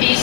30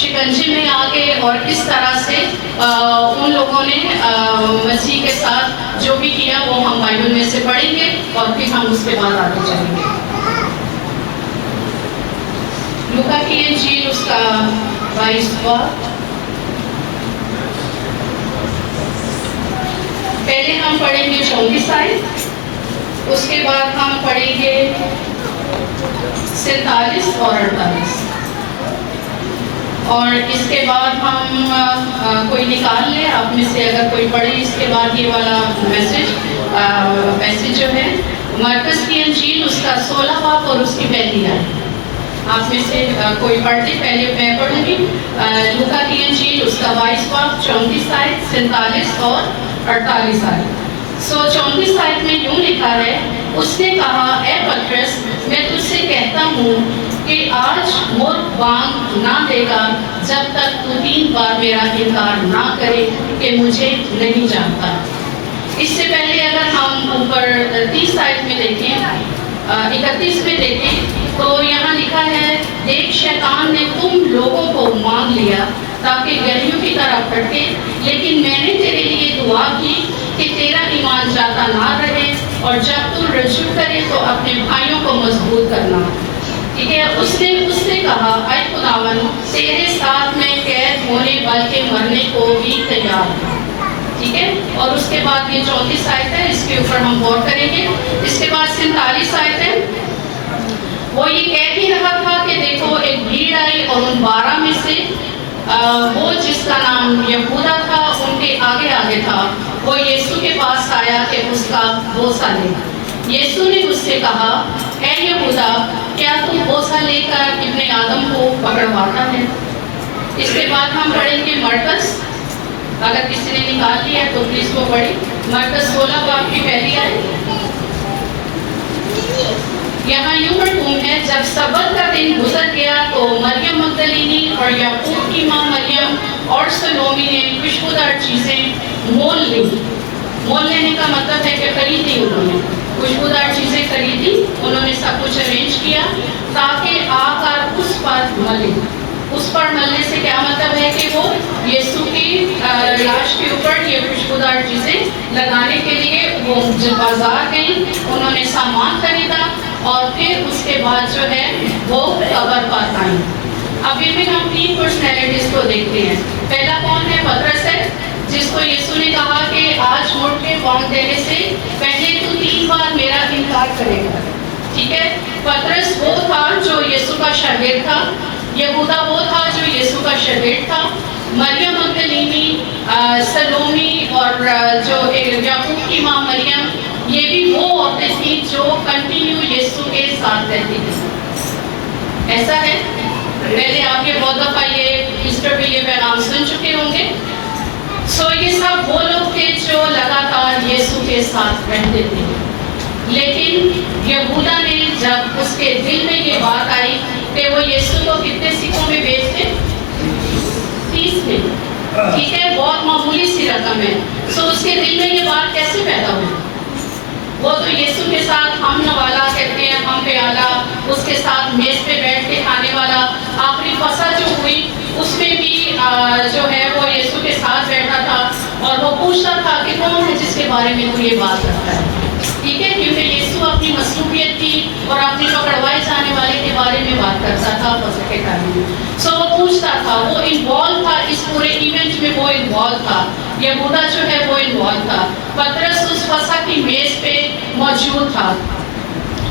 شکنجے میں آ گئے اور کس طرح سے ان لوگوں نے مسیح کے ساتھ جو بھی کیا وہ ہم بائبل میں سے پڑھیں گے اور پھر ہم اس کے بعد آگے چلیں گے۔ لوکا کی انجیل اس کا 22واں، پہلے ہم پڑھیں گے 34 آیت، اس کے بعد ہم پڑھیں گے 47 اور 48، اور اس کے بعد ہم کوئی نکال لے آپ میں سے اگر کوئی پڑھے اس کے بعد یہ والا میسج جو ہے مرکز کی انجیل اس کا 16 باب اور اس کی پہلی آیت، آپ میں سے کوئی پڑھ دے۔ پہلے میں پڑھوں گی لوکا کی انجیل اس کا 22 باب 34 آیت، 47 اور 48 آیت۔ 34 آیت میں یوں لکھا ہے، اس نے کہا اے پطرس میں تجھ سے کہتا ہوں کہ آج مرغ بانگ نہ دے گا جب تک تو 3 بار میرا انکار نہ کرے کہ مجھے نہیں جانتا۔ اس سے پہلے اگر ہم اوپر 30 آیت میں دیکھیں، 31 میں دیکھیں تو یہاں لکھا ہے، دیکھ شیطان نے تم لوگوں کو مانگ لیا تاکہ گدھیوں کی طرح پھٹکے، لیکن میں نے تیرے لیے دعا کی کہ تیرا ایمان جاتا نہ رہے، اور جب تم رجوع کرے تو اپنے بھائیوں کو مضبوط کرنا۔ ٹھیک ہے، اس نے کہا اے خداوند تیرے ساتھ میں قید ہونے بلکہ مرنے کو بھی تیار ہوں۔ ٹھیک ہے، اور اس کے بعد یہ 34 آیت ہے، اس کے اوپر ہم غور کریں گے۔ اس کے بعد 47 آیت ہے، وہ یہ کہہ بھی رہا تھا کہ دیکھو ایک بھیڑ آئی اور ان 12 میں سے وہ جس کا نام یہودا تھا ان کے آگے آگے تھا، وہ یسوع کے پاس آیا کہ اس کا بوسہ لے۔ یسوع نے اس سے کہا اے یہودا کیا تو بوسہ لے کر ابن آدم کو پکڑواتا ہے؟ اس کے بعد ہم پڑھیں گے مرکز، اگر کسی نے نکال لیا ہے تو پلیز وہ پڑھی، مرکز 16 باب کی پہلی آیت۔ یہاں یوں مرقوم ہے، جب سبت کا دن گزر گیا تو مریم مگدلینی اور یعقوب کی ماں مریم اور سلومی نے خوشبودار چیزیں مول لی۔ مول لینے کا مطلب ہے کہ خریدی، انہوں نے خوشبودار چیزیں خریدی، انہوں نے سب کچھ ارینج کیا تاکہ آ کر اس پر ملے۔ اس پر ملنے سے کیا مطلب ہے کہ وہ یسوع کی لاش کے اوپر یہ خوشبودار چیزیں لگانے کے لیے وہ بازار گئیں، انہوں نے سامان خریدا اور پھر اس کے بعد جو ہے وہ قبر پر آئیں۔ اب میں ہم 3 پرسنالٹیز کو دیکھتے ہیں۔ پہلا کون ہے؟ پطرس ہے، جس کو یسوع نے کہا کہ آج مڑ کے بانگ دینے سے پہلے تو 3 بار میرا انکار کرے گا۔ ٹھیک ہے، پطرس وہ تھا جو یسوع کا شاگرد تھا، یہودا وہ تھا جو یسوع کا شاگرد تھا، مریم مگدلینی، سلومی اور جو یعقوب کی ماں مریم، یہ بھی وہ عورتیں تھیں جو کنٹینیو یسوع کے ساتھ رہتی تھیں۔ ایسا ہے، پہلے آپ یہ بہت دفعہ یہ ایسٹر پہ یہ پیغام سن چکے ہوں گے۔ یہ سب وہ لوگ تھے جو لگاتار یسوع کے ساتھ رہتے تھے، لیکن یہودا نے جب اس کے دل میں یہ بات آئی کہ وہ یسوع کو کتنے سکوں میں بیچتے؟ 30 میں۔ ٹھیک ہے، بہت معمولی سی رقم ہے۔ اس کے دل میں یہ بات کیسے پیدا ہوئی؟ وہ تو یسوع کے ساتھ ہم نوالا کہتے ہیں، ہم پیالہ، اس کے ساتھ میز پہ بیٹھ کے کھانے والا۔ آخری فصح جو ہوئی اس میں بھی جو ہے وہ یسوع کے ساتھ بیٹھا تھا اور وہ پوچھتا تھا کہ کون ہے جس کے بارے میں وہ یہ بات کرتا ہے۔ ٹھیک ہے، کیونکہ یسوع اپنی مصروفیت کی اور اپنے پکڑوائے جانے والے کے بارے میں بات کرتا تھا فصح کے ٹائم میں۔ وہ پوچھتا تھا، وہ انوالو تھا اس پورے ایونٹ میں، وہ انوالو تھا، یہودا جو ہے وہ انوالو تھا۔ پطرس اس فصح کی میز پہ موجود تھا۔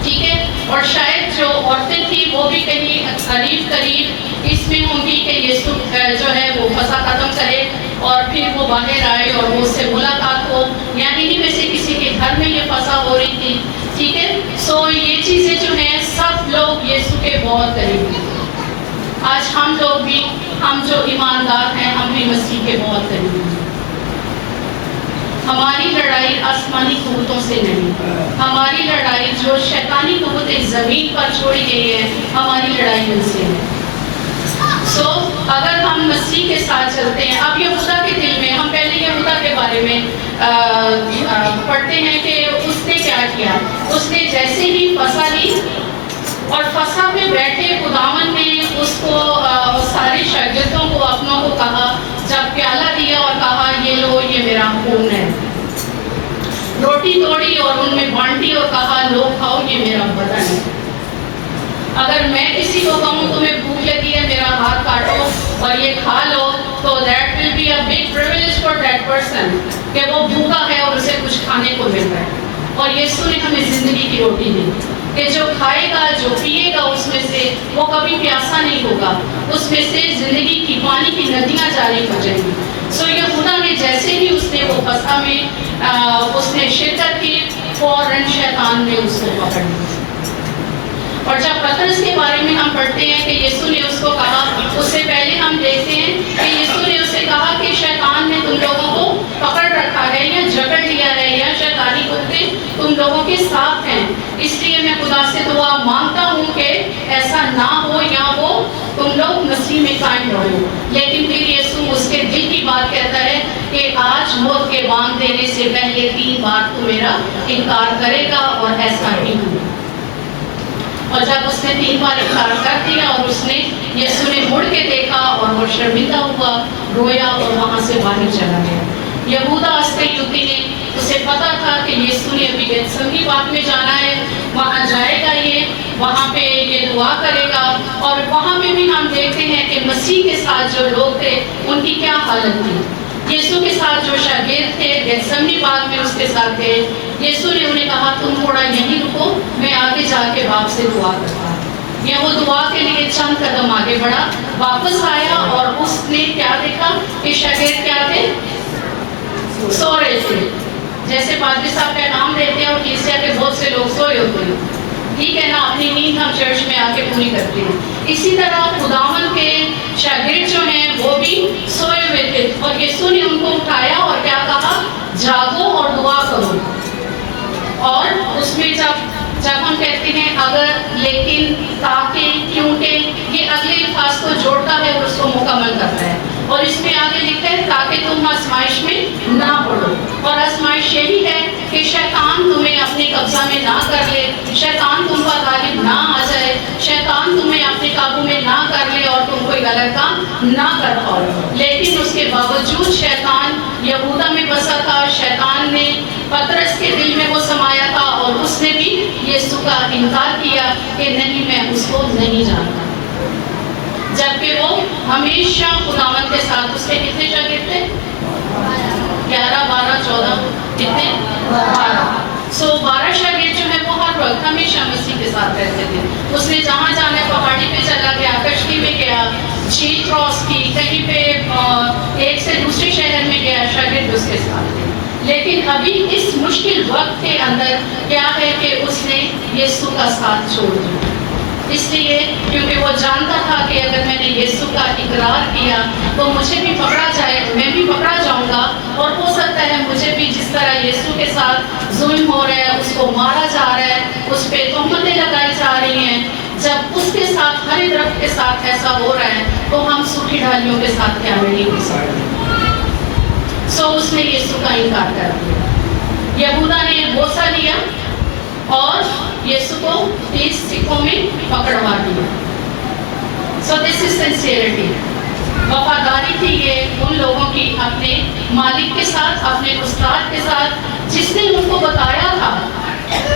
ٹھیک ہے، اور شاید جو عورتیں تھیں وہ بھی کہیں قریب اس میں ہوں گی کہ یسوع جو ہے وہ فصح ختم کرے اور پھر وہ باہر آئے اور وہ اس سے ملاقات ہو، یا انہیں میں سے کسی کے گھر میں یہ فصح ہو رہی تھی۔ ٹھیک ہے، یہ چیزیں جو ہیں سب لوگ یسوع کے بہت قریب ہیں۔ آج ہم لوگ بھی، ہم جو ایماندار ہیں، ہم بھی مسیح کے بہت قریب ہیں۔ ہماری لڑائی آسمانی قوتوں سے نہیں، ہماری لڑائی جو شیطانی قوتیں زمین پر چھوڑی گئی ہے، ہماری لڑائی ان سے ہے۔ اگر ہم مسیح کے ساتھ چلتے ہیں، اب یہودا کے دل میں، ہم پہلے یہودا کے بارے میں پڑھتے ہیں کہ اس نے کیا کیا۔ اس نے جیسے ہی فصح لی اور فصح میں بیٹھے خداوند نے اس کو سارے شاگردوں روٹی توڑی اور ان میں بانٹی اور کہا لو کھاؤ یہ میرا بدن ہے. اگر میں کسی کو کہوں تمہیں بھوک لگی ہے میرا ہاتھ کاٹو اور یہ کھا لو تو that will be a big privilege for that person کہ وہ بھوکا ہے اور اسے کچھ کھانے کو مل رہا ہے. اور یسوع نے ہمیں زندگی کی روٹی دی کہ جو کھائے گا جو پیے گا اس میں سے وہ کبھی پیاسا نہیں ہوگا, اس میں سے زندگی کی پانی کی ندیاں جاری ہو جائیں گی. سو یہودا نے جیسے ہی اس نے وہ فسح میں اس نے شرکت کی فوراً شیطان نے اس کو پکڑ لیا. اور جب پترس کے بارے میں ہم پڑھتے ہیں کہ یسوع نے اس کو کہا, اس سے پہلے ہم دیکھتے ہیں کہ یسوع نے اسے کہا کہ شیطان نے تم لوگوں کو پکڑ رکھا ہے یا جکڑ لیا ہے یا شیطانی کتے تم لوگوں کے ساتھ ہیں, اس لیے میں خدا سے دعا مانگتا ہوں کہ ایسا نہ ہو یا وہ تم لوگ مسیح میں قائم رہو. لیکن پھر یسوع اس کے دل کی بات کہتا ہے کہ آج موت کے بانگ دینے سے پہلے 3 بار تو میرا انکار کرے گا اور ایسا ہی ہوا. اور جب اس نے 3 بار انکار کر دیا اور اس نے یسوع نے مڑ کے دیکھا اور وہ شرمندہ ہوا, رویا اور وہاں سے باہر چلا گیا. یہودا اسکریوتی نے, اسے پتا تھا کہ یسوع نے ابھی گیتسمنی باغ میں جانا ہے, وہاں جائے گا, یہ وہاں پہ یہ دعا کرے گا. اور وہاں پہ بھی ہم دیکھتے ہیں کہ مسیح کے ساتھ جو لوگ تھے ان کی کیا حالت تھی. یسوع کے ساتھ جو شاگرد تھے گیتسمنی باغ میں اس کے ساتھ تھے, یسوع نے انہیں کہا تم تھوڑا یہیں رکو, میں آگے جا کے باپ سے دعا کرتا. یہ وہ دعا کے لیے چند قدم آگے بڑھا, واپس آیا اور اس نے کیا دیکھا کہ شاگرد کیا تھے, سو رہے تھے. جیسے پادری صاحب کا نام لیتے ہیں اور کلیسیا کے بہت سے لوگ سوئے ہوتے ہیں, ٹھیک ہے نا, اپنی نیند ہم چرچ میں آ کے پوری کرتے ہیں. اسی طرح خداوند کے شاگرد جو ہیں وہ بھی سوئے ہوئے تھے اور یسوع نے ان کو اٹھایا اور کیا کہا, جاگو اور دعا کرو. اور اس میں جب ہم کہتے ہیں اگر, لیکن, تاکہ, کیونکہ, یہ اگلے الفاظ کو جوڑتا ہے اور اس کو مکمل کرتا ہے. اور اس میں آگے لکھا ہے تاکہ تم آزمائش میں نہ پڑو. اور آزمائش یہی ہے کہ شیطان تمہیں اپنے قبضہ میں نہ کر لے, شیطان تم پر غالب نہ آ جائے, شیطان تمہیں اپنے قابو میں نہ کر لے اور تم کوئی غلط کام نہ کر پاؤ. لیکن اس کے باوجود شیطان یہودا میں بسا تھا, شیطان نے پترس کے دل میں وہ سمایا تھا اور اس نے بھی یسوع کا انکار کیا کہ نہیں میں اس کو نہیں جانتا. جبکہ وہ ہمیشہ خداوند کے ساتھ, اس کے کتنے شاگرد تھے, 11, 12, 14, کتنے, 12. سو 12 شاگرد جو ہے وہ ہر وقت ہمیشہ مسیح کے ساتھ رہتے تھے. اس نے جہاں جانا ہے پہاڑی پہ چلا گیا, کشتی میں گیا, جھیل کراس کی, کہیں پہ ایک سے دوسرے شہر میں گیا, شاگرد اس کے ساتھ تھے. لیکن ابھی اس مشکل وقت کے اندر کیا ہے کہ اس نے یسوع کا ساتھ چھوڑ دیا, اس لیے کیونکہ وہ جانتا تھا کہ اگر میں نے یسوع کا اقرار کیا تو مجھے بھی پکڑا جائے, میں بھی پکڑا جاؤں گا, اور ہو سکتا ہے مجھے بھی جس طرح یسوع کے ساتھ ظلم ہو رہا ہے, اس کو مارا جا رہا ہے, اس پہ تہمتیں لگائی جا رہی ہیں, جب اس کے ساتھ ہر درخت کے ساتھ ایسا ہو رہا ہے تو ہم سوکھی ڈھالیوں کے ساتھ کیا نہیں ہو سکتے. سو اس نے یسوع کا انکار کر دیا. یہودا نے بوسہ لیا اور یسوع کو 30 سکوں میں پکڑوا دیا. سو دس از سنسیئرٹی. وفاداری تھی یہ ان لوگوں کی اپنے مالک کے ساتھ, اپنے استاد کے ساتھ, جس نے ان کو بتایا تھا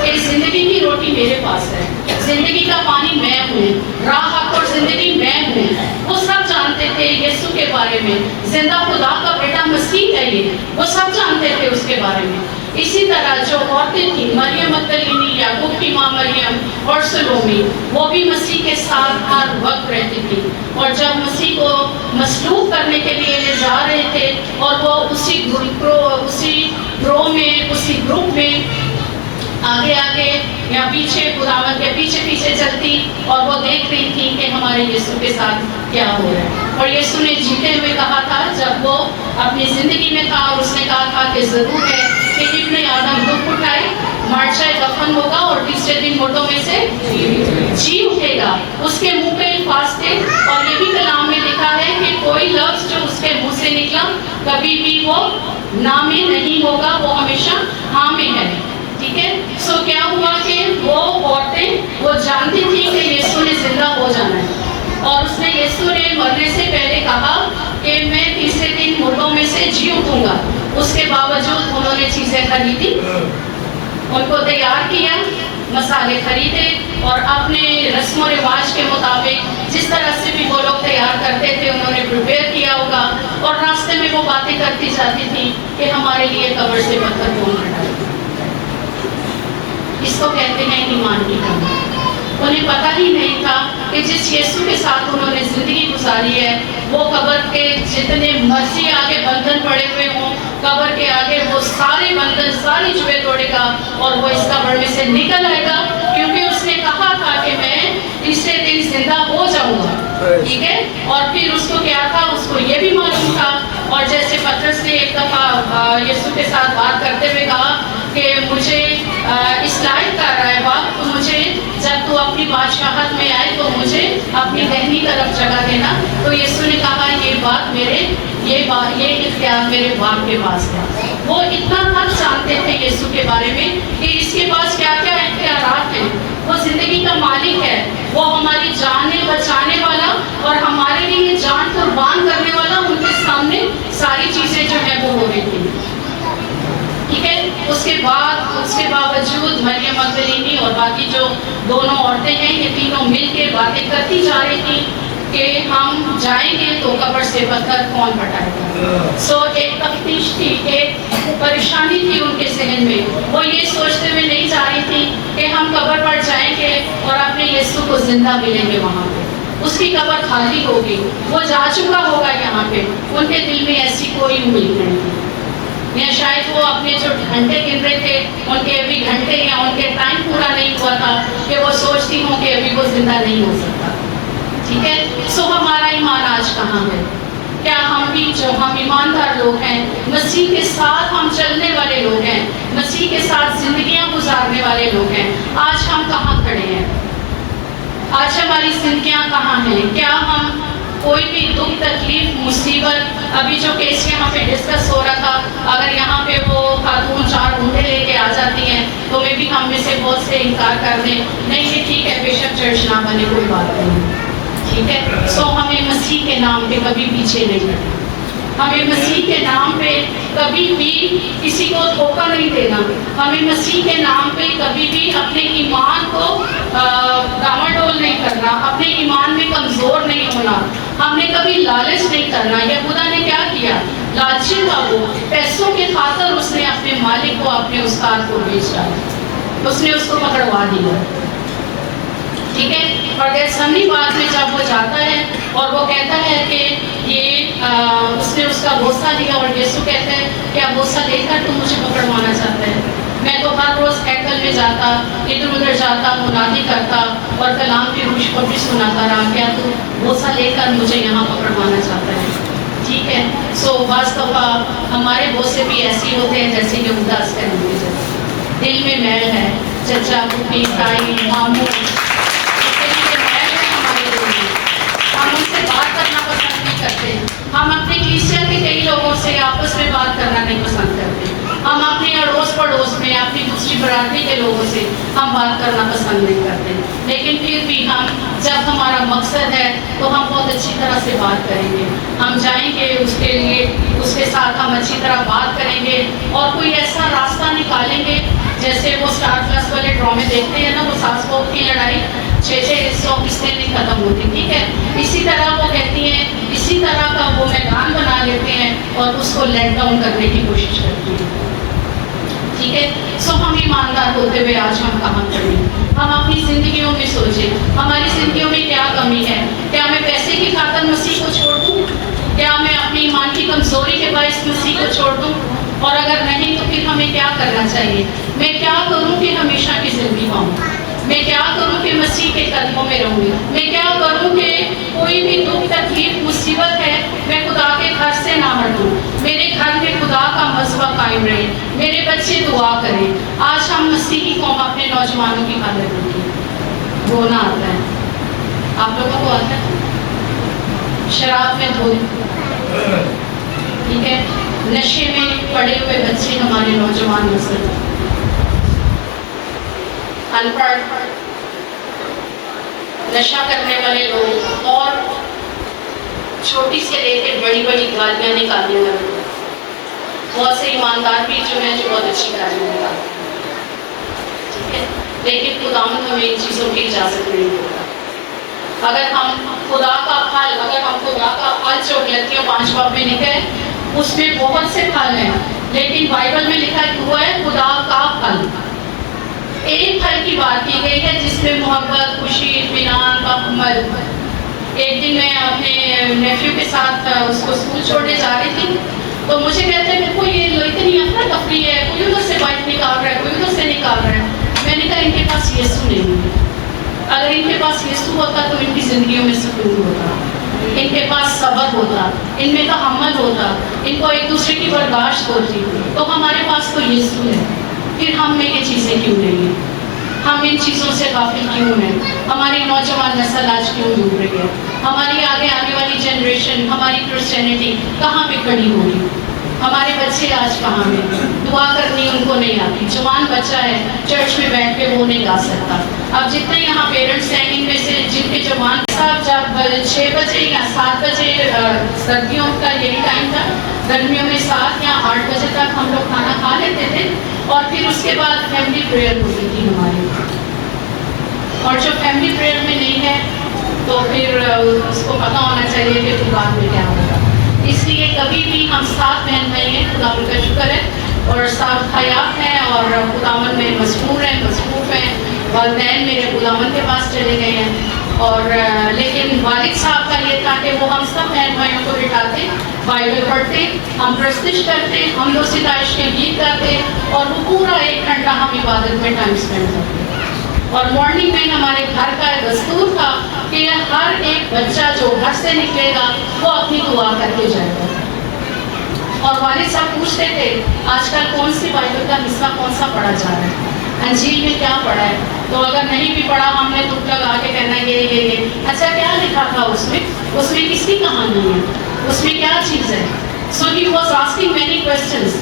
کہ زندگی کی روٹی میرے پاس ہے, زندگی کا پانی میں ہوں, راہ حق اور زندگی میں ہوں. وہ سب جانتے تھے یسوع کے بارے میں, زندہ خدا کا بیٹا مسیح ہے یہ, وہ سب جانتے تھے اس کے بارے میں. اسی طرح جو عورتیں تھیں, مریم مگدلینی, یعقوب کی ماں مریم اور سلومی, وہ بھی مسیح کے ساتھ ہر وقت رہتی تھی. اور جب مسیح کو مصلوب کرنے کے لیے لے جا رہے تھے اور وہ اسی گروپ میں آگے آگے یا پیچھے, خداوند کے پیچھے پیچھے چلتی اور وہ دیکھ رہی تھی کہ ہمارے یسوع کے ساتھ کیا ہو رہا ہے. اور یسوع نے جیتے ہوئے کہا تھا جب وہ اپنی زندگی میں تھا, اور اس نے کہا تھا کہ ضرور ہے کہ ابن آدم دکھ اٹھائے, مارچائے, دفن ہوگا اور تیسرے دن مردوں میں سے جی اٹھے گا. اس کے منہ پہ الفاظ تھے اور یہ بھی کلام میں لکھا ہے کہ کوئی لفظ جو اس کے منہ سے نکلا کبھی بھی وہ نہ میں نہیں ہوگا, وہ ہمیشہ ہاں میں ہے. ٹھیک ہے. سو کیا ہوا کہ وہ عورتیں وہ جانتی تھی کہ یسوع نے زندہ ہو جانا ہے, اور اس نے یسوع نے مرنے سے پہلے کہا کہ میں تیسرے دن مردوں میں سے جی اٹھوں گا. اس کے باوجود انہوں نے چیزیں خریدی ان کو تیار کیا، مسالے خریدے اور اپنے رسم و رواج کے مطابق جس طرح سے بھی وہ لوگ تیار کرتے تھے انہوں نے پریپیئر کیا ہوگا، اور راستے میں وہ باتیں کرتی جاتی تھی کہ ہمارے لیے قبر سے پتھر کون ہٹائے گا۔ اس کو کہتے ہیں ایمان کی کمی۔ انہیں پتہ ہی نہیں تھا کہ جس یسوع کے ساتھ انہوں نے زندگی گزاری ہے وہ قبر کے جتنے مرضی آگے بندھن پڑے ہوئے ہوں، قبر کے آگے وہ سارے بندھن ساری جوئیں توڑے گا اور وہ اس قبر میں سے نکل آئے گا، کیونکہ اس نے کہا تھا کہ میں تیسرے دن زندہ ہو جاؤں گا، ٹھیک ہے۔ اور پھر اس کو کیا تھا، اس کو یہ بھی معلوم تھا، اور جیسے پترس نے ایک دفعہ یسوع کے ساتھ بات کرتے ہوئے کہا کہ مجھے اس لائق کر رہا ہے باپ، تو مجھے جب تو اپنی بادشاہت میں آئے تو مجھے اپنی دہنی طرف جگہ دینا، تو یسوع نے کہا یہ بات یہ اختیار میرے باپ کے پاس ہے۔ وہ اتنا حق جانتے تھے یسوع کے بارے میں کہ اس کے پاس کیا کیا اختیارات ہیں، وہ زندگی کا مالک ہے، وہ ہماری جانیں بچانے والا اور ہمارے لیے جان قربان کرنے والا، ان کے سامنے ساری چیزیں جو ہیں وہ ہو رہی تھی، ٹھیک ہے۔ اس کے باوجود مریم مگدلینی اور باقی جو دونوں عورتیں ہیں یہ تینوں مل کے باتیں کرتی جا رہی تھی کہ ہم جائیں گے تو قبر سے پتھر کون ہٹائے گا۔ ایک تفتیش تھی، ایک پریشانی تھی ان کے ذہن میں، وہ یہ سوچتے ہوئے نہیں جا رہی تھی کہ ہم قبر پر جائیں گے اور اپنے یسوع کو زندہ ملیں گے وہاں پہ، اس کی قبر خالی ہوگی، وہ جا چکا ہوگا یہاں پہ، ان کے دل میں ایسی کوئی امید نہیں تھی، یا شاید وہ اپنے جو گھنٹے گن رہے تھے ان کے ابھی گھنٹے یا ان کے ٹائم پورا نہیں ہوا تھا کہ وہ سوچتی ہوں کہ ابھی وہ زندہ نہیں ہو سکتا، ٹھیک ہے۔ ہمارا ایمان آج کہاں ہے؟ کیا ہم بھی جو ہم ایماندار لوگ ہیں، مسیح کے ساتھ ہم چلنے والے لوگ ہیں، مسیح کے ساتھ زندگیاں گزارنے والے لوگ ہیں، آج ہم کہاں کھڑے ہیں؟ آج ہماری زندگیاں کہاں ہیں؟ کیا ہم کوئی بھی دکھ تکلیف مصیبت، ابھی جو کیس یہاں پہ ڈسکس ہو رہا تھا، اگر یہاں پہ وہ خاتون 4 ڈھونڈے لے کے آ جاتی ہیں تو میں بھی ہم میں سے بہت سے انکار کر دیں، نہیں یہ ٹھیک ہے بے شک چرچ نہ بنے کوئی بات نہیں، ٹھیک ہے۔ ہمیں مسیح کے نام پہ کبھی پیچھے نہیں ہٹنا، ہمیں مسیح کے نام پہ کبھی بھی کسی کو دھوکہ نہیں دینا، ہمیں مسیح کے نام پہ کبھی بھی اپنے ایمان کو ڈاواڈول نہیں کرنا، اپنے ایمان میں کمزور نہیں ہونا، ہم نے کبھی لالچ نہیں کرنا۔ یہودا نے کیا کیا؟ لالچی تھا، وہ پیسوں کے خاطر اس نے اپنے مالک کو، اپنے استاد کو بیچ ڈالا، اس نے اس کو پکڑوا دیا، ٹھیک ہے۔ اور گیسمنی بات میں جب وہ جاتا ہے اور وہ کہتا ہے کہ یہ اس نے اس کا بوسہ لیا، اور یسوع کہتا ہے کیا بوسہ لے کر تم مجھے پکڑوانا چاہتا ہے؟ میں تو ہر روز ہیکل میں جاتا، ادھر ادھر جاتا، منادی کرتا اور کلام کی خوشخبری سناتا رہا، کیا تو بوسہ لے کر مجھے یہاں پکڑوانا چاہتا ہے؟ ٹھیک ہے۔ بعض دفعہ ہمارے بوسے بھی ایسے ہوتے ہیں جیسے یہودا اسکریوٹی جیسے، دل میں میل ہے، چچا پھوپھی تائی ماموں، ہم ان سے بات کرنا پسند نہیں کرتے، ہم اپنے کلیسیا کے کئی لوگوں سے آپس میں بات کرنا نہیں پسند کرتے، ہم اپنے اڑوس پڑوس میں اپنی دوسری برادری کے لوگوں سے ہم بات کرنا پسند نہیں کرتے، لیکن پھر بھی ہم جب ہمارا مقصد ہے تو ہم بہت اچھی طرح سے بات کریں گے، ہم جائیں گے اس کے لیے، اس کے ساتھ ہم اچھی طرح بات کریں گے اور کوئی ایسا راستہ نکالیں گے، جیسے وہ اسٹار پلس والے ڈرامے دیکھتے ہیں نا، وہ ساس بہو کی لڑائی 6 حصوں قسطیں نہیں ختم ہوتی، ٹھیک ہے، اسی طرح وہ کہتی ہیں، اسی طرح کا وہ میدان بنا لیتے ہیں اور اس کو لیٹ ڈاؤن کرنے کی کوشش کرتی ہیں، ٹھیک ہے۔ ہم ایماندار ہوتے ہوئے آج ہم کہاں کھڑے ہیں؟ ہم اپنی زندگیوں میں سوچیں، ہماری زندگیوں میں کیا کمی ہے؟ کیا میں پیسے کی خاطر مسیح کو چھوڑ دوں؟ کیا میں اپنی ایمان کی کمزوری کے باعث مسیح کو چھوڑ دوں؟ اور اگر نہیں تو پھر ہمیں کیا کرنا چاہیے؟ میں کیا کروں کہ ہمیشہ کی زندگی پاؤں؟ میں کیا کروں کہ مسیح کے قدموں میں رہوں؟ میں کیا کروں کہ کوئی بھی دکھ تکلیف مصیبت ہے میں خدا کے گھر سے نہ ہٹوں، میرے گھر میں خدا کا مذہب قائم رہے، میرے بچے دعا کریں۔ آج ہم مسیحی قوم اپنے نوجوانوں کی حالت دیکھیں، رونا آتا ہے، آپ لوگوں کو آتا ہے؟ شراب میں دھوئی، ٹھیک ہے، نشے میں پڑے ہوئے بچے ہمارے نوجوان نسل، ان پڑھ، نشہ کرنے والے لوگ، اور چھوٹی سے لے کے بڑی بڑی گالیاں نکالنے والے، بہت سے ایماندار بھی جو ہیں جو بہت اچھی گالیاں نکالتے ہیں، لیکن خداوند ہمیں ان چیزوں کی اجازت نہیں دیتا. اگر ہم خدا کا پھل جو غلطیوں 5 باب میں لکھا ہے اس میں بہت سے پھل ہیں، لیکن بائبل میں لکھا ہوا ہے خدا کا پھل. ایک پھل کی بات کی گئی ہے جس میں محبت، خوشی، اطمینان کا عمل. ایک دن میں اپنے نیفیو کے ساتھ اس کو اسکول چھوڑنے جا رہی تھی تو مجھے کہتے ہیں میرے کو یہ اتنی افراتفری ہے، کوئی ادھر سے بائک نکال رہا ہے، کوئی ادھر سے نکال رہا ہے. میں نے کہا ان کے پاس یسوع نہیں ہے. اگر ان کے پاس یسوع ہوتا تو ان کی زندگیوں میں سکون ہوتا، ان کے پاس صبر ہوتا، ان میں تحمل ہوتا، ان کو ایک دوسرے کی برداشت ہوتی. تو ہمارے پاس تو یسوع ہے، پھر ہم میں یہ چیزیں کیوں نہیں ہیں؟ ہم ان چیزوں سے غافل کیوں ہیں؟ ہماری نوجوان نسل آج کیوں ڈوب رہی ہے؟ ہماری آگے آنے والی جنریشن، ہماری کرسچینٹی کہاں پہ کھڑی ہوگی؟ ہمارے بچے آج کہاں ہیں؟ دعا کرنی ان کو نہیں آتی. جوان بچہ ہے چرچ میں بیٹھ کے وہ نہیں گا سکتا. اب جتنے یہاں پیرنٹس ہیں ان میں سے جن کے جوان صاحب جب 6 بجے یا 7 بجے سردیوں کا یہی ٹائم تھا، گرمیوں میں 7 یا 8 بجے تک ہم لوگ کھانا کھا لیتے تھے اور پھر اس کے بعد فیملی پریئر ہوتی تھی ہماری. اور جو فیملی پریئر میں نہیں ہے تو پھر اس کو پتہ ہونا چاہیے کہ پھر بعد میں کیا ہوگا. اس لیے کبھی بھی ہم ساتھ بہن بھائی ہیں، خداوند کا شکر ہے، اور ساتھ حیات ہیں اور خداوند میں مصروف ہیں. والدین میرے خداوند کے پاس چلے گئے ہیں اور لیکن والد صاحب کا یہ تھا کہ وہ ہم سب بہن بھائیوں کو بٹھاتے، بائبل پڑھتے، ہم پرستش کرتے، ہم لوگ ستائش کے گیت گاتے اور وہ پورا 1 گھنٹہ ہم عبادت میں ٹائم اسپینڈ کرتے. اور مارننگ میں ہمارے گھر کا دستور تھا کہ ہر ایک بچہ جو گھر سے نکلے گا وہ اپنی دعا کر کے جائے گا. اور والد صاحب پوچھتے تھے آج کل کون سی بائبل کا حصہ کون سا پڑھا جا رہا ہے، انجیل میں کیا پڑھا ہے. تو اگر نہیں بھی پڑھا ہم نے تک لگا کے کہنا یہ اچھا کیا لکھا تھا اس میں کس کی کہانی ہے، اس میں کیا چیز ہے. So he was asking many questions.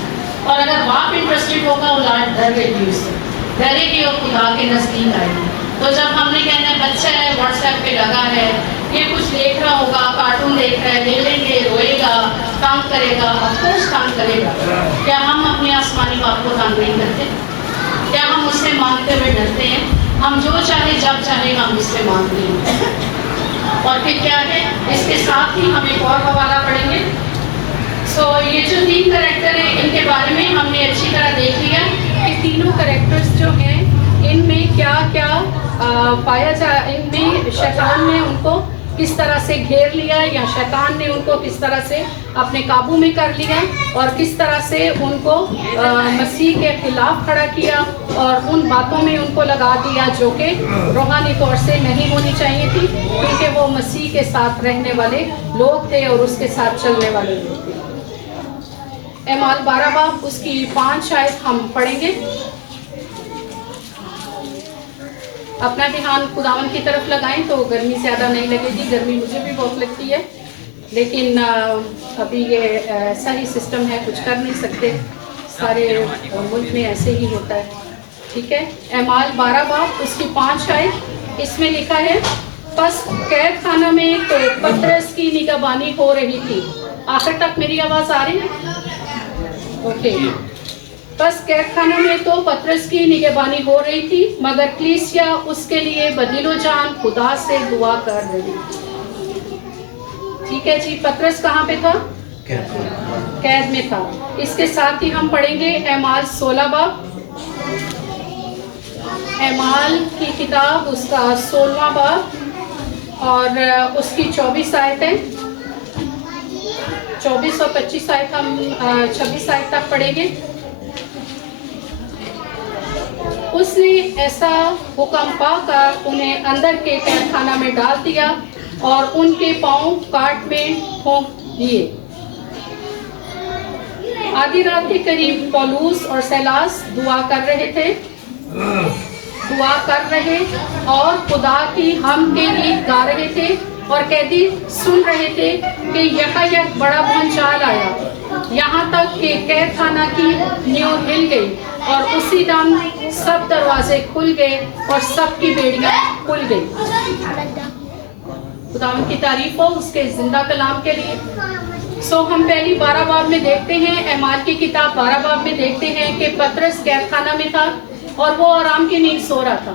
اور اگر باپ انٹرسٹڈ ہوگا اولاد ڈر گئی تھی، اس سے ڈرے گی اور خدا کے نزدیک آئے گی. تو جب ہم نے کہنا ہے بچہ ہے واٹس ایپ پہ لگا ہے، یہ کچھ دیکھ رہا ہوگا، کارٹون دیکھ رہا ہے، لے لیں گے، روئے گا، تانگ کرے گا. آف کورس تانگ کرے گا. کیا ہم اپنے آسمانی باپ کو تانگ نہیں کرتے؟ کیا ہم اس سے مانگتے ہوئے ڈرتے ہیں؟ ہم جو چاہے جب چاہے ہم اس سے مانگتے ہیں. اور پھر کیا ہے اس کے ساتھ ہی ہم ایک اور حوالہ پڑھیں گے. سو یہ جو 3 کریکٹر ہیں ان کے بارے میں ہم نے اچھی طرح دیکھ لیا کہ تینوں کریکٹرز جو ہیں ان میں کیا کیا پایا جائے، ان میں شیطان نے ان کو کس طرح سے گھیر لیا یا شیطان نے ان کو کس طرح سے اپنے قابو میں کر لیا اور کس طرح سے ان کو مسیح کے خلاف کھڑا کیا اور ان باتوں میں ان کو لگا دیا جو کہ روحانی طور سے نہیں ہونی چاہیے تھی، کیونکہ وہ مسیح کے ساتھ رہنے والے لوگ تھے اور اس کے ساتھ چلنے والے لوگ تھے. اعمال 12 باب اس کی 5 آیت ہم پڑھیں گے. اپنا دھیان خداوند کی طرف لگائیں تو گرمی زیادہ نہیں لگے گی. گرمی مجھے بھی بہت لگتی ہے لیکن ابھی یہ ایسا ہی سسٹم ہے، کچھ کر نہیں سکتے، سارے ملک میں ایسے ہی ہوتا ہے. ٹھیک ہے. اعمال 12 باب اس کی 5 آیت اس میں لکھا ہے پس قید خانہ میں تو پطرس کی نگہبانی ہو رہی تھی. آخر تک میری آواز آ رہی ہے؟ اوکے. بس قید خانہ میں تو پطرس کی نگہبانی ہو رہی تھی مگر کلیسیا اس کے لیے بدیل و جان خدا سے دعا کر رہی تھی. ٹھیک ہے جی. پطرس کہاں پہ تھا؟ قید میں تھا. اس کے ساتھ ہی ہم پڑھیں گے اعمال 16 باب. اعمال کی کتاب اس کا 16واں باب اور اس کی 24 آیتیں، 24 اور 25 آیت ہم 26 آیت تک پڑھیں گے. اس نے ایسا حکم پا کر انہیں اندر کے قید خانہ میں ڈال دیا اور ان کے پاؤں کاٹ میں پھونک دیے. آدھی رات کے قریب پولوس اور سیلاس دعا کر رہے اور خدا کی حمد کے گیت گا رہے تھے اور قیدی سن رہے تھے کہ یکایک بڑا بھونچال آیا، یہاں تک کہ قید خانہ کی نیو ہل گئی اور اسی دم سب دروازے کھل گئے اور سب کی بیڑیاں کھل گئی. خداوند کی تعریف ہو اس کے زندہ کلام کے لیے. سو ہم پہلی 12 باب میں دیکھتے ہیں، اعمال کی کتاب 12 باب میں دیکھتے ہیں کہ پطرس قید خانہ میں تھا. اور وہ آرام کی نیند سو رہا تھا.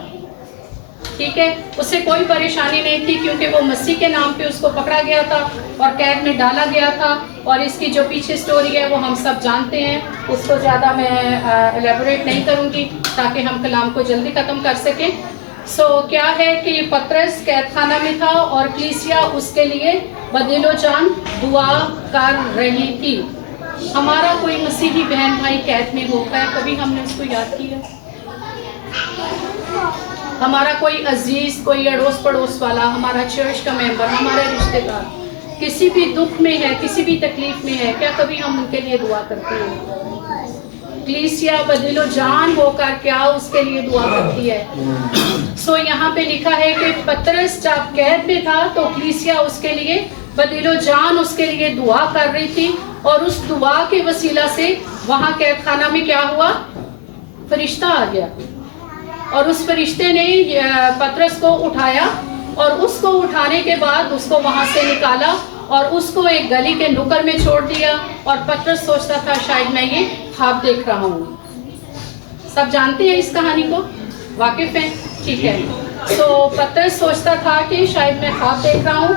ٹھیک ہے, اسے کوئی پریشانی نہیں تھی کیونکہ وہ مسیح کے نام پہ اس کو پکڑا گیا تھا اور قید میں ڈالا گیا تھا. اور اس کی جو پیچھے سٹوری ہے وہ ہم سب جانتے ہیں, اس کو زیادہ میں ایلیبوریٹ نہیں کروں گی تاکہ ہم کلام کو جلدی ختم کر سکیں. سو کیا ہے کہ پطرس قید خانہ میں تھا اور کلیسیا اس کے لیے بدل و جان دعا کر رہی تھی. ہمارا کوئی مسیحی بہن بھائی قید میں ہوتا ہے, کبھی ہم نے اس کو یاد کیا؟ ہمارا کوئی عزیز, کوئی اڑوس پڑوس والا, ہمارا چرچ کا ممبر, ہمارے رشتے دار کسی بھی دکھ میں ہے, کسی بھی تکلیف میں ہے, کیا کبھی ہم ان کے لیے دعا کرتے ہیں؟ کلیسیا بدل و جان ہو کر کیا اس کے لیے دعا کرتی ہے. سو یہاں پہ لکھا ہے کہ پطرس جب قید میں تھا تو کلیسیا اس کے لیے بدل و جان اس کے لیے دعا کر رہی تھی, اور اس دعا کے وسیلہ سے وہاں قید خانہ میں کیا ہوا؟ فرشتہ آ گیا, اور اس فرشتے نے پطرس کو اٹھایا, اور اس کو اٹھانے کے بعد اس کو وہاں سے نکالا اور اس کو ایک گلی کے نکر میں چھوڑ دیا. اور پطرس سوچتا تھا شاید میں یہ خواب دیکھ رہا ہوں. سب جانتے ہیں اس کہانی کو, واقف ہیں؟ ٹھیک ہے. تو پطرس سوچتا تھا کہ شاید میں خواب دیکھ رہا ہوں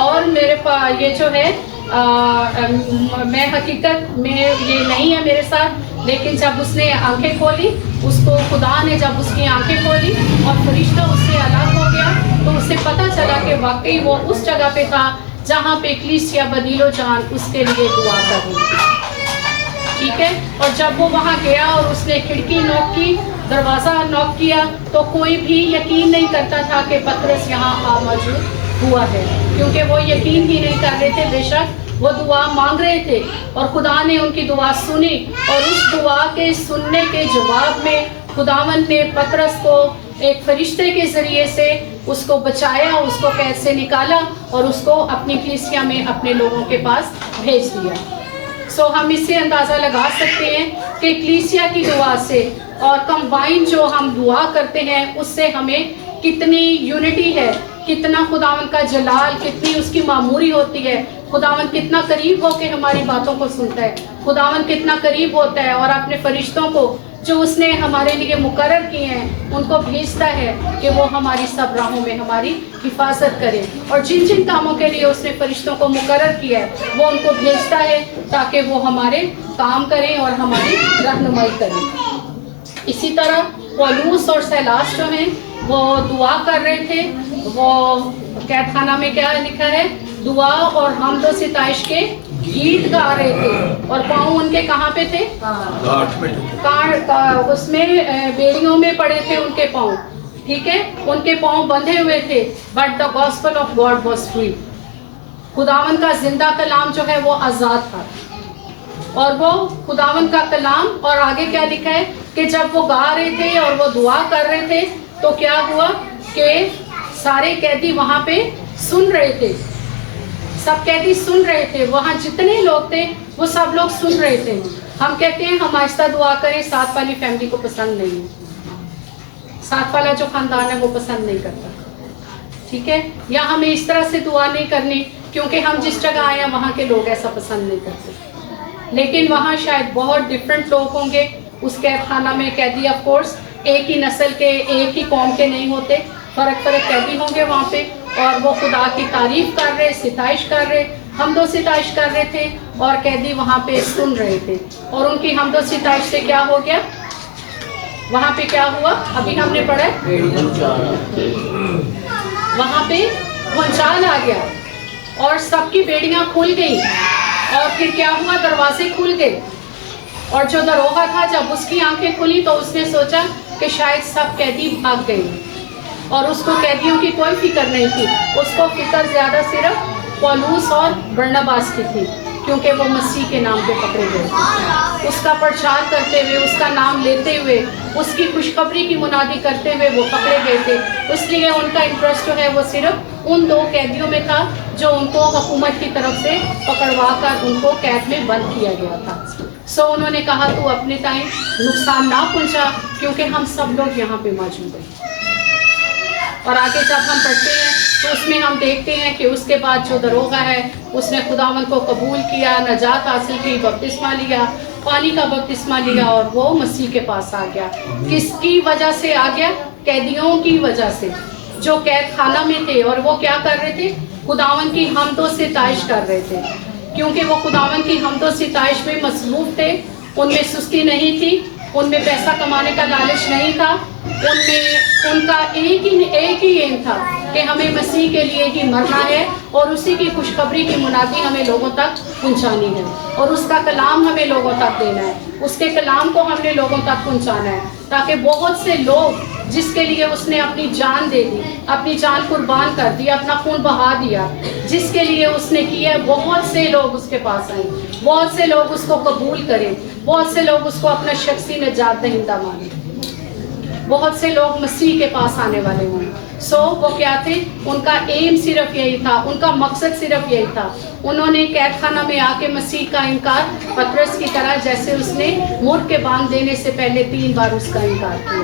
اور میرے پاس یہ جو ہے میں حقیقت میں یہ نہیں ہے میرے ساتھ. لیکن جب اس نے آنکھیں کھولی, اس کو خدا نے جب اس کی آنکھیں کھولی اور فرشتہ اس سے الگ ہو گیا, تو اسے پتہ چلا کہ واقعی وہ اس جگہ پہ تھا جہاں پہ کلیسیا بدل و جان اس کے لیے دعا کر رہی تھی. ٹھیک ہے. اور جب وہ وہاں گیا اور اس نے کھڑکی نوک کی, دروازہ نوک کیا, تو کوئی بھی یقین نہیں کرتا تھا کہ پطرس یہاں موجود ہوا ہے, کیونکہ وہ یقین ہی نہیں کر رہے تھے. بے شک وہ دعا مانگ رہے تھے اور خدا نے ان کی دعا سنی, اور اس دعا کے سننے کے جواب میں خداوند نے پطرس کو ایک فرشتے کے ذریعے سے اس کو بچایا, اس کو قید سے نکالا اور اس کو اپنی کلیسیا میں اپنے لوگوں کے پاس بھیج دیا. سو ہم اس سے اندازہ لگا سکتے ہیں کہ کلیسیا کی دعا سے اور کمبائن جو ہم دعا کرتے ہیں اس سے ہمیں کتنی یونٹی ہے, کتنا خداوند کا جلال, کتنی اس کی معموری ہوتی ہے. خداوند کتنا قریب ہو کے ہماری باتوں کو سنتا ہے, خداوند کتنا قریب ہوتا ہے اور اپنے فرشتوں کو جو اس نے ہمارے لیے مقرر کیے ہیں ان کو بھیجتا ہے کہ وہ ہماری سب راہوں میں ہماری حفاظت کرے. اور جن جن کاموں کے لیے اس نے فرشتوں کو مقرر کیا ہے وہ ان کو بھیجتا ہے تاکہ وہ ہمارے کام کریں اور ہماری رہنمائی کریں. اسی طرح پولوس اور سیلاس جو ہیں وہ دعا کر رہے تھے. وہ قید خانہ میں کیا لکھا ہے؟ دعا اور حمد و ستائش کے گیت گا رہے تھے, اور پاؤں ان کے کہاں پہ تھے؟ اس میں بیڑیوں میں پڑے تھے ان کے پاؤں. ٹھیک ہے, ان کے پاؤں بندھے ہوئے تھے. But the gospel of God was free. خداوند کا زندہ کلام جو ہے وہ آزاد تھا, اور وہ خداوند کا کلام. اور آگے کیا لکھا ہے کہ جب وہ گا رہے تھے اور وہ دعا کر رہے تھے تو کیا ہوا کہ سارے قیدی وہاں پہ سن رہے تھے. سب قیدی سن رہے تھے, وہاں جتنے لوگ تھے وہ سب لوگ سن رہے تھے. ہم کہتے ہیں ہم آہستہ دعا کریں, ساتھ والی فیملی کو پسند نہیں ہے, ساتھ والا جو خاندان ہے وہ پسند نہیں کرتا. ٹھیک ہے, یا ہمیں اس طرح سے دعا نہیں کرنی کیونکہ ہم جس جگہ آئے ہیں وہاں کے لوگ ایسا پسند نہیں کرتے. لیکن وہاں شاید بہت ڈفرینٹ لوگ ہوں گے. اس قید خانہ میں قیدی آف کورس ایک ہی نسل کے, ایک ہی قوم کے نہیں ہوتے, فرق قیدی ہوں گے وہاں پہ, اور وہ خدا کی تعریف کر رہے, ستائش کر رہے, حمد و ستائش کر رہے تھے, اور قیدی وہاں پہ سن رہے تھے. اور ان کی حمد و ستائش سے کیا ہو گیا؟ وہاں پہ کیا ہوا؟ ابھی ہم نے پڑھا, وہاں پہ بھونچال آ گیا اور سب کی بیڑیاں کھل گئی. اور پھر کیا ہوا؟ دروازے کھل گئے. اور جو دروگا تھا جب اس کی آنکھیں کھلی تو اس نے سوچا کہ شاید سب قیدی بھاگ گئے, اور اس کو قیدیوں کی کوئی فکر نہیں تھی. اس کو فکر زیادہ صرف پولوس اور برناباس کی تھی, کیونکہ وہ مسیح کے نام پہ پکڑے گئے تھے. اس کا پرچار کرتے ہوئے, اس کا نام لیتے ہوئے, اس کی خوشخبری کی منادی کرتے ہوئے وہ پکڑے گئے تھے. اس لیے ان کا انٹرسٹ جو ہے وہ صرف ان 2 قیدیوں میں تھا جو ان کو حکومت کی طرف سے پکڑوا کر ان کو قید میں بند کیا گیا تھا. سو انہوں نے کہا تو اپنے ٹائم نقصان نہ پہنچا کیونکہ ہم سب لوگ یہاں پہ موجود ہیں. اور آگے جب ہم پڑھتے ہیں تو اس میں ہم دیکھتے ہیں کہ اس کے بعد جو دروغہ ہے اس نے خداوند کو قبول کیا، نجات حاصل کی، بپتسمہ لیا، پانی کا بپتسمہ لیا اور وہ مسیح کے پاس آ گیا۔ کس کی وجہ سے آ گیا؟ قیدیوں کی وجہ سے، جو قید خانہ میں تھے، اور وہ کیا کر رہے تھے؟ خداوند کی حمد و ستائش کر رہے تھے، کیونکہ وہ خداوند کی حمد و ستائش میں مصروف تھے۔ ان میں سستی نہیں تھی، ان میں پیسہ کمانے کا لالچ نہیں تھا، ان کا ایک ہی ایم تھا کہ ہمیں مسیح کے لیے ہی مرنا ہے اور اسی کی خوشخبری کی منادی ہمیں لوگوں تک پہنچانی ہے، اور اس کا کلام ہمیں لوگوں تک دینا ہے، اس کے کلام کو ہم نے لوگوں تک پہنچانا ہے، تاکہ بہت سے لوگ جس کے لیے اس نے اپنی جان دے دی، اپنی جان قربان کر دی، اپنا خون بہا دیا، جس کے لیے اس نے کیا، بہت سے لوگ اس کے پاس آئیں، بہت سے لوگ اس کو قبول کریں، بہت سے لوگ اس کو اپنا شخصی نجات دہندہ مانیں، بہت سے لوگ مسیح کے پاس آنے والے ہوں۔ وہ کیا تھے؟ ان کا ایم صرف یہی تھا، ان کا مقصد صرف یہی تھا۔ انہوں نے قید خانہ میں آ کے مسیح کا انکار، پطرس کی طرح جیسے اس نے مرد کے بانگ دینے سے پہلے 3 بار اس کا انکار کیا۔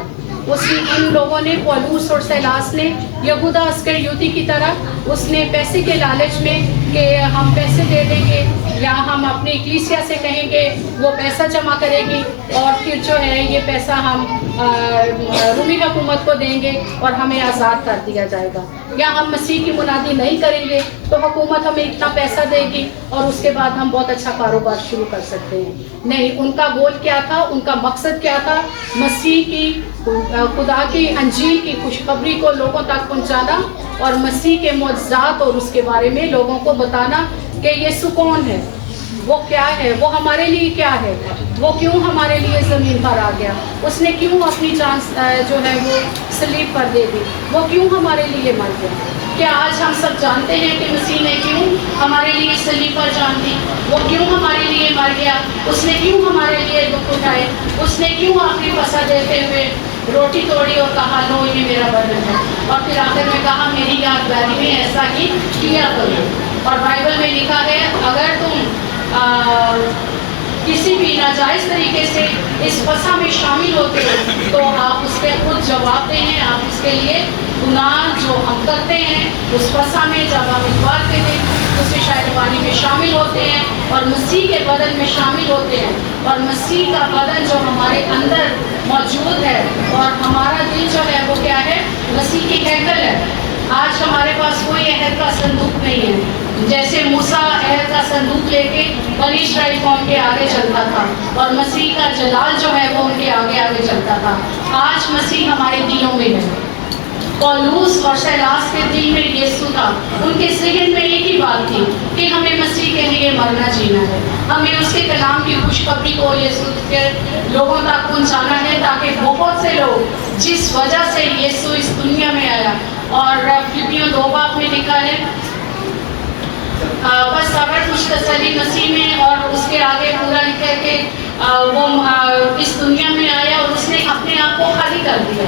ان لوگوں نے، پولوس اور سیلاس نے، یہودا اسکریوتی کی طرح، اس نے پیسے کے لالچ میں کہ ہم پیسے دے دیں گے یا ہم اپنی کلیسیا سے کہیں گے وہ پیسہ جمع کرے گی اور پھر جو ہے یہ پیسہ ہم رومی حکومت کو دیں گے اور ہمیں آزاد کر دیا جائے گا، یا ہم مسیح کی منادی نہیں کریں گے تو حکومت ہمیں اتنا پیسہ دے گی اور اس کے بعد ہم بہت اچھا کاروبار شروع کر سکتے ہیں۔ نہیں، ان کا گول کیا تھا؟ ان کا مقصد کیا تھا؟ مسیح کی، خدا کی انجیل کی خوشخبری کو لوگوں تک پہنچانا اور مسیح کے معجزات اور اس کے بارے میں لوگوں کو بتانا کہ یسوع کون ہے، وہ کیا ہے، وہ ہمارے لیے کیا ہے، وہ کیوں ہمارے لیے زمین پر آ گیا، اس نے کیوں اپنی جان جو ہے وہ صلیب پر دے دی، وہ کیوں ہمارے لیے مر گیا۔ کیا آج ہم سب جانتے ہیں کہ مسیح نے کیوں ہمارے لیے صلیب پر جان دی؟ وہ کیوں ہمارے لیے مر گیا؟ اس نے کیوں ہمارے لیے دکھ اٹھائے؟ اس نے کیوں آخری پسا دیتے ہوئے روٹی توڑی اور کہا لو یہ میرا بدن ہے، اور پھر آخر میں کہا میری یادگاری میں ایسا ہی کیا کرو۔ اور بائبل میں لکھا ہے اگر تم کسی بھی ناجائز طریقے سے اس فسا میں شامل ہوتے ہیں تو آپ اس کے خود جواب دیں ہیں، آپ اس کے لیے گناہ جو ہم کرتے ہیں اس فسا میں جب ہم اتوار کے دن دوسری شاید پانی میں شامل ہوتے ہیں اور مسیح کے بدن میں شامل ہوتے ہیں، اور مسیح کا بدن جو ہمارے اندر موجود ہے اور ہمارا دل جو ہے وہ کیا ہے؟ مسیح کی ہیکل ہے۔ آج ہمارے پاس کوئی عہد کا صندوق نہیں ہے، جیسے موسیٰ عہد کا صندوق لے کے بنی اسرائیل قوم کے آگے چلتا تھا اور مسیح کا جلال جو ہے وہ ان کے آگے آگے چلتا تھا، آج مسیح ہمارے دلوں میں ہے۔ پولوس اور سیلاس کے دل میں یسوع تھا، ان کے ذہن میں ایک ہی بات تھی کہ ہمیں مسیح کے لیے مرنا جینا ہے، ہمیں اس کے کلام کی خوشخبری کو یسوع کے لوگوں تک پہنچانا ہے، تاکہ بہت سے لوگ جس وجہ سے یسوع اس دنیا میں آیا، اور فلپیوں 2 باب میں لکھا ہے بس صبر کچھ تسلی مسیح میں، اور اس کے آگے پورا لکھا ہے کہ وہ اس دنیا میں آیا اور اس نے اپنے آپ کو خالی کر دیا،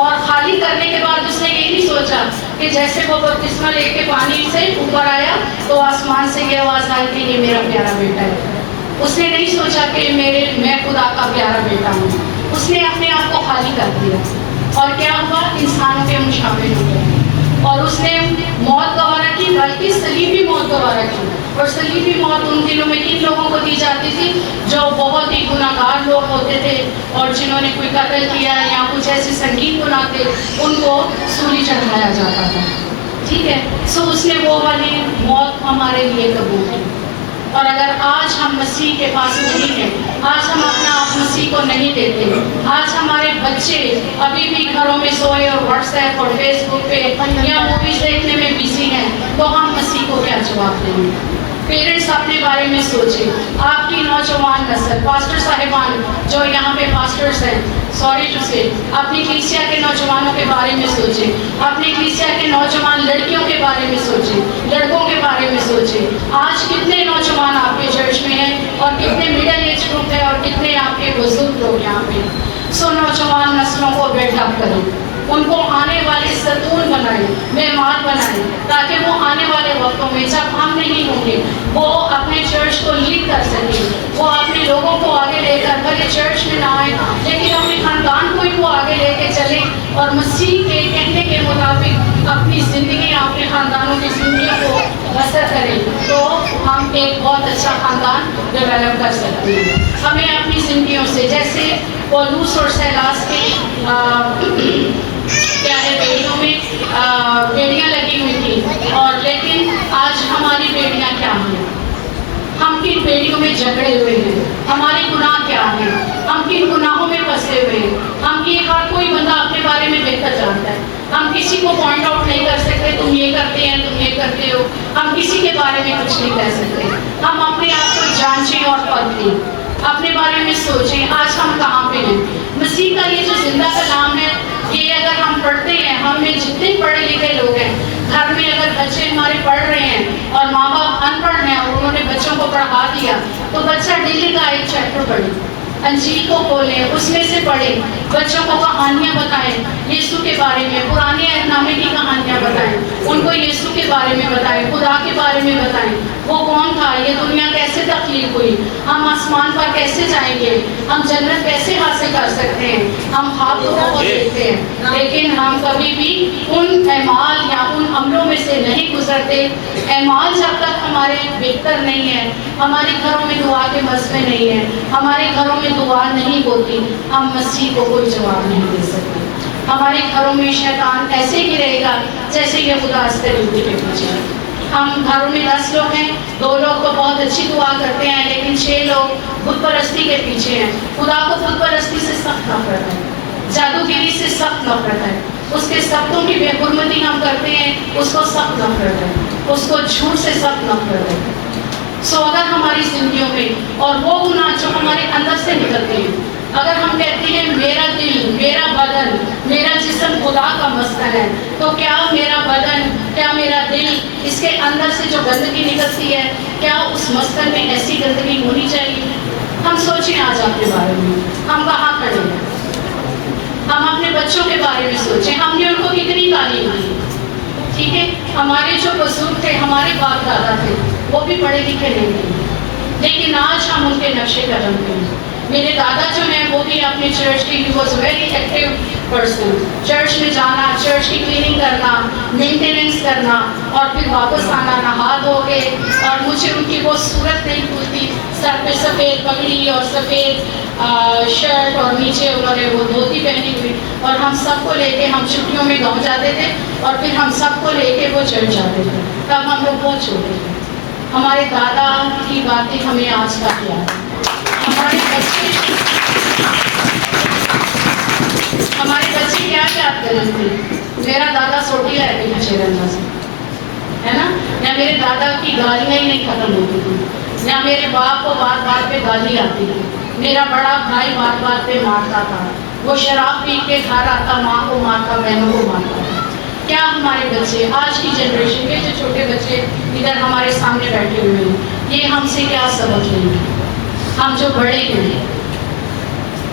اور خالی کرنے کے بعد اس نے یہ نہیں سوچا کہ جیسے وہ بپتسمہ لے کے پانی سے اوپر آیا تو آسمان سے یہ آواز آئی کہ یہ میرا پیارا بیٹا ہے۔ اس نے نہیں سوچا کہ میں خدا کا پیارا بیٹا ہوں، اس نے اپنے آپ کو خالی کر دیا، اور کیا ہوا؟ انسانوں کے مشابہ ہو گیا، اور اس نے موت گوارا کی، بلکہ صلیبی موت گوارا کی۔ اور صلیبی موت ان دنوں میں کن لوگوں کو دی جاتی تھی؟ جو بہت ہی گناہ گار لوگ ہوتے تھے اور جنہوں نے کوئی قتل کیا یا کچھ ایسے سنگین گناہ تھے، ان کو سولی چڑھایا جاتا تھا، ٹھیک ہے۔ اس نے وہ والی موت ہمارے لیے قبول کی۔ اور اگر آج ہم مسیح کے پاس نہیں ہیں، آج ہم اپنا آپ مسیح کو نہیں دیتے، آج ہمارے بچے ابھی بھی گھروں میں سوئے اور واٹس ایپ اور فیس بک پہ یا موویز دیکھنے میں بیزی ہیں، تو ہم مسیح کو کیا جواب دیں گے؟ پیرنٹس اپنے بارے میں سوچیں، آپ کی نوجوان نسل، پاسٹر صاحبان جو یہاں پہ پاسٹرز ہیں، سوری ٹو سے، اپنی کلیسیا کے نوجوانوں کے بارے میں سوچیں، اپنی کلیسیا کے نوجوان لڑکیوں کے بارے میں سوچیں، لڑکوں کے بارے میں سوچیں۔ آج کتنے نوجوان آپ کے چرچ میں ہیں اور کتنے مڈل ایج گروپ ہے اور کتنے آپ کے بزرگ لوگ یہاں پہ۔ نوجوان نسلوں کو بیلٹ اپ کریں، ان کو آنے والے ستون بنائیں، معمار بنائیں، تاکہ وہ آنے والے وقتوں میں جب ہم نہیں ہوں گے وہ اپنے چرچ کو لیڈ کر سکیں، وہ اپنے لوگوں کو آگے لے کر بھلے چرچ میں نہ آئیں لیکن اپنے خاندان کو ہی وہ آگے لے کے چلیں اور مسیح کے کہنے کے مطابق اپنی زندگی اپنے خاندانوں کی زندگیوں کو بسر کریں تو ہم ایک بہت اچھا خاندان ڈیولپ کر سکتے ہیں. ہمیں اپنی زندگیوں سے جیسے پولوس اور سیلاس کے پیارے بیڑیوں میں بیڑیاں لگی ہوئی تھیں اور لیکن آج ہماری بیڑیاں کیا ہیں؟ ہم کن بیڑیوں میں جھگڑے ہوئے ہیں؟ ہمارے گناہ کیا ہیں؟ ہم کن گناہوں میں پھنسے ہوئے ہیں؟ ہم کی ہر کوئی بندہ اپنے بارے میں بہتر جانتا ہے. ہم کسی کو پوائنٹ آؤٹ نہیں کر سکتے تم یہ کرتے ہیں تم یہ کرتے ہو. ہم کسی کے بارے میں کچھ نہیں کہہ سکتے. ہم اپنے آپ کو جانچیں اور پرکھیں, اپنے بارے میں سوچیں آج ہم کہاں پہ ہیں. مسیح کا یہ جو زندہ کلام ہے یہ اگر ہم پڑھتے ہیں, ہم میں جتنے پڑھے لکھے لوگ ہیں گھر میں اگر بچے ہمارے پڑھ رہے ہیں اور ماں باپ ان پڑھ ہیں اور انہوں نے بچوں کو پڑھا دیا تو بچہ ڈیلی کا ایک چیپٹر پڑھے, انجیل کو کھولیں, اس میں سے پڑھیں, بچوں کو کہانیاں بتائیں یسوع کے بارے میں, پرانے عہد نامے کی کہانیاں بتائیں, ان کو یسوع کے بارے میں بتائیں, خدا کے بارے میں بتائیں, وہ کون تھا, یہ دنیا کیسے تخلیق ہوئی, ہم آسمان پر کیسے جائیں گے, ہم جنت کیسے حاصل کر سکتے ہیں. ہم خواب تو بہت دیکھتے ہیں لیکن ہم کبھی بھی ان اعمال یا ان عملوں میں سے نہیں گزرتے. اعمال جب تک ہمارے بہتر نہیں ہے, ہمارے گھروں میں دعا کے مذہب نہیں ہے, ہمارے گھروں میں دعا نہیں ہوتی, ہم مسیح کو کوئی جواب نہیں دے سکتے. ہمارے گھروں میں شیطان ایسے ہی رہے گا جیسے یہ خدا استریوتی کے پیچھے. ہم گھروں میں 10 لوگ ہیں, 2 لوگ تو بہت اچھی دعا کرتے ہیں لیکن 6 لوگ بت پرستی کے پیچھے ہیں. خدا کو بت پرستی سے سخت نفرت ہے, جادوگری سے سخت نفرت ہے, اس کے سختوں کی بے حرمتی ہم کرتے ہیں اس کو سخت نفرت ہے, اس کو جھوٹ سے سخت نفرت ہے. سو اگر ہماری زندگیوں میں اور وہ گناہ جو ہمارے اندر سے نکلتے ہیں, اگر ہم کہتے ہیں میرا دل, میرا بدن, میرا جسم خدا کا مسکن ہے, تو کیا میرا بدن, کیا میرا دل, اس کے اندر سے جو گندگی نکلتی ہے کیا اس مسکن میں ایسی گندگی ہونی چاہیے؟ ہم سوچیں آج اپنے بارے میں, ہم کہاں کھڑے ہیں. ہم اپنے بچوں کے بارے میں سوچیں, ہم نے ان کو کتنی تعلیم دی. ٹھیک ہے, ہمارے جو بزرگ تھے, ہمارے باپ دادا تھے, وہ بھی پڑھے لکھے نہیں تھے لیکن آج ہم ان کے نقشے قدم پہ ہیں. میرے دادا جو ہیں وہ بھی اپنے چرچ کی, he was very active person. Church میں جانا, چرچ کی کلیننگ کرنا, مینٹیننس کرنا اور پھر واپس آنا نہا دھو کے, اور مجھے ان کی وہ صورت نہیں بھولتی, سر پہ سفید پگڑی اور سفید شرٹ اور نیچے انہوں نے وہ دھوتی پہنی ہوئی, اور ہم سب کو لے کے ہم چھٹیوں میں گاؤں جاتے تھے اور پھر ہم سب کو لے کے وہ چرچ جاتے تھے. تب ہم لوگ بہت چھوٹے تھے. ہمارے دادا کی باتیں ہمیں آج تک یاد ہیں. ہمارے بچے کیا یاد کریں گے؟ میرا دادا سوٹی لے کے پیچھے رہتا سے, ہے نا, یا میرے دادا کی گالیاں ہی نہیں ختم ہوتی تھی, یا میرے باپ کو بات بات پہ گالی آتی تھی, میرا بڑا بھائی بات بات پہ مارتا تھا, وہ شراب پی کے گھر آتا, ماں کو مارتا, بہنوں کو مارتا تھا. کیا ہمارے بچے, آج کی جنریشن کے جو چھوٹے بچے ادھر ہمارے سامنے بیٹھے ہوئے ہیں, یہ ہم سے کیا سبق لیں گے؟ ہم جو بڑے ہیں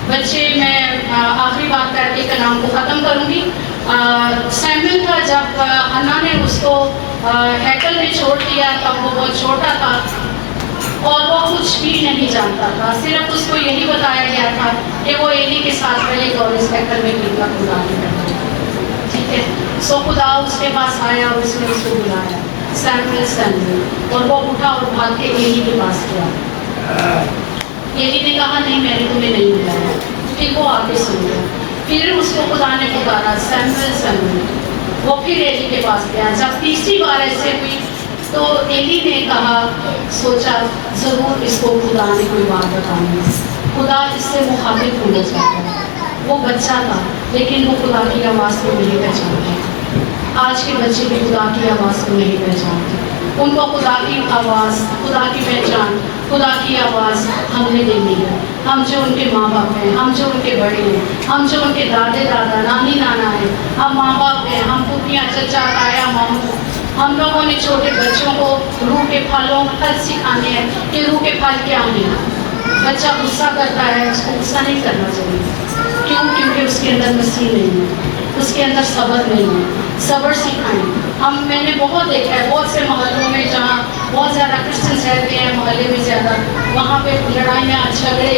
بچے, میں آخری بات کر کے کلام کو ختم کروں گی. سیموئل تھا جب انا نے اس کو ہیکل میں چھوڑ دیا, تب وہ بہت چھوٹا تھا اور وہ کچھ بھی نہیں جانتا تھا. صرف اس کو یہی بتایا گیا تھا کہ وہ ایلی کے ساتھ رہے گا اور اس ہیکل میں خدا خدا نہیں کرتا. ٹھیک ہے, سو خدا اس کے پاس آیا اور اس نے اس کو بلایا, سیموئل سیموئل, اور وہ اٹھا اور بھاگ کے ایلی کے پاس گیا. ایلی نے کہا نہیں میں نے تمہیں نہیں بلایا. پھر وہ آگے سن گیا, پھر اس کو خدا نے پکارا سیموئل سیموئل. وہ پھر ایلی کے پاس گیا. جب تیسری بار ایسے ہوئی تو ایلی نے کہا, سوچا ضرور اس کو خدا نے کوئی بات بتانی ہے, خدا اس سے مخاطب ہونا چاہتا ہے. وہ بچہ تھا لیکن وہ خدا کی آواز کو نہیں پہچانتا. آج کے بچے بھی خدا کی آواز کو نہیں پہچانتے. ان کو خدا کی آواز, خدا کی پہچان, خدا کی آواز ہم نے دینی ہے. ہم جو ان کے ماں باپ ہیں, ہم جو ان کے بڑے ہیں, ہم جو ان کے دادے دادا نانی نانا ہیں, ہم ماں باپ ہیں, ہم پھوپھیاں چچا تایا ماموں, ہم لوگوں نے چھوٹے بچوں کو روح کے پھلوں پھل سکھانے ہیں کہ روح کے پھل کیا ہیں. بچہ غصہ کرتا ہے, اس کو غصہ نہیں کرنا چاہیے. کیوں؟ کیونکہ اس کے اندر مسیح نہیں ہے, اس کے اندر صبر نہیں ہے. صبر سکھائیں. میں نے بہت دیکھا ہے بہت سے محلوں میں جہاں بہت زیادہ کرسچنس رہتے ہیں, محلے میں زیادہ, وہاں پہ لڑائیاں, جھگڑے,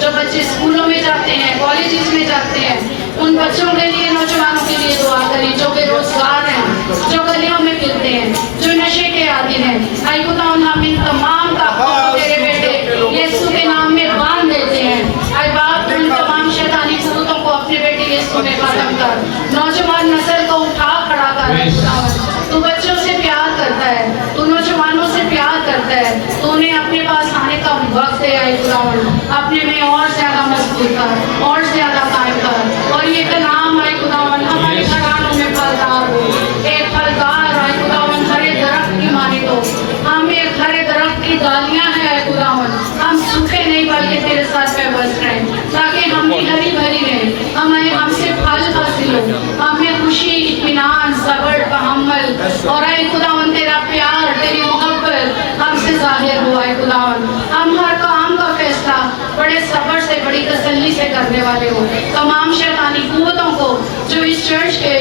جو بچے اسکولوں میں جاتے ہیں, کالجز میں جاتے ہیں, ان بچوں کے لیے, نوجوانوں کے لیے دعا کریں جو بے روزگار ہیں, جو گلیوں میں پھرتے ہیں, جو نشے کے عادی ہیں. اے خدا ہم ان تمام طاقتوں کو تیرے بیٹے یسوع کے نام میں باندھ دیتے ہیں. اے باپ ان تمام شیطانی قوتوں کو اپنے بیٹے یسوع میں ختم کر, نوجوان نسل کو اٹھا کھڑا کر. تو بچوں سے پیار کرتا ہے, تو نوجوانوں سے پیار کرتا ہے, تو انہیں اپنے پاس آنے کا وقت ہے. اے خداوند اپنے میں اور زیادہ مضبوط کر, اور زیادہ قائم کر, اور یہ کلام اے خداوند ہمارے گھرانوں میں پھلدار ہو. ایک پھلدار اے خداوند ہرے درخت کی مانند ہو. ہم ایک ہرے درخت کی ڈالیاں ہیں اے خداوند, ہم سوکھے نہیں بلکہ تیرے ساتھ پیوست رہیں, تاکہ ہم بھی ہری بھری رہیں, ہم سے پھل حاصل ہو, ہمیں خوشی, اطمینان, صبر, تحمل, اور اے خداوند تیرا پیار, تیری محبت ہم سے ظاہر ہوا. اے خداوند ہم ہر کام کا فیصلہ بڑے صبر سے, بڑی تسلی سے کرنے والے ہو. تمام شیطانی قوتوں کو جو اس چرچ کے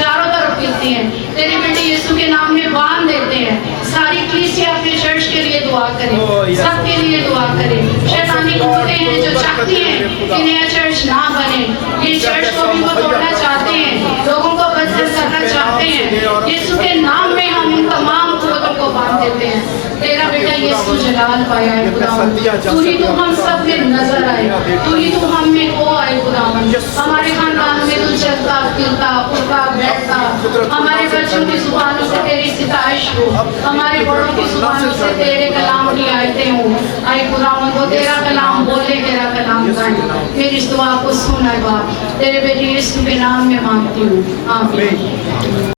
چاروں طرف پھرتی ہیں, تیرے بیٹے یسوع کے نام میں باندھ دیتے ہیں. ساری کلیسیا اپنے چرچ کے لیے دعا کرے, سب کے لیے دعا کرے. شیطانی قوتیں ہیں جو چاہتی ہیں کہ نیا چرچ نہ بنے, یہ چرچ کو بھی وہ توڑنا چاہتے ہیں, لوگوں کو بدل کرنا چاہتے ہیں. یسوع کے نام میں ہم ان تمام قوتوں کو باندھ دیتے ہیں. تیرا بیٹا یسوع جلال پایا ہے خداوند, تو ہی تو ہم سب میں نظر آئے, تو ہی تو ہم میں ہو آئے خداوند. ہمارے خاندان میں تو چلتا پھرتا اٹھتا بیٹھتا, ہمارے بچوں کی زبانوں سے تیری ستائش ہو, ہمارے بڑوں کی زبانوں سے تیرے کلام کی آیتیں ہوں. اے خداوند وہ تیرا کلام بولے, تیرا کلام گائیں. میری اس دعا کو سن اے باپ, تیرے بیٹے یسوع کے نام میں مانگتی ہوں, آمین.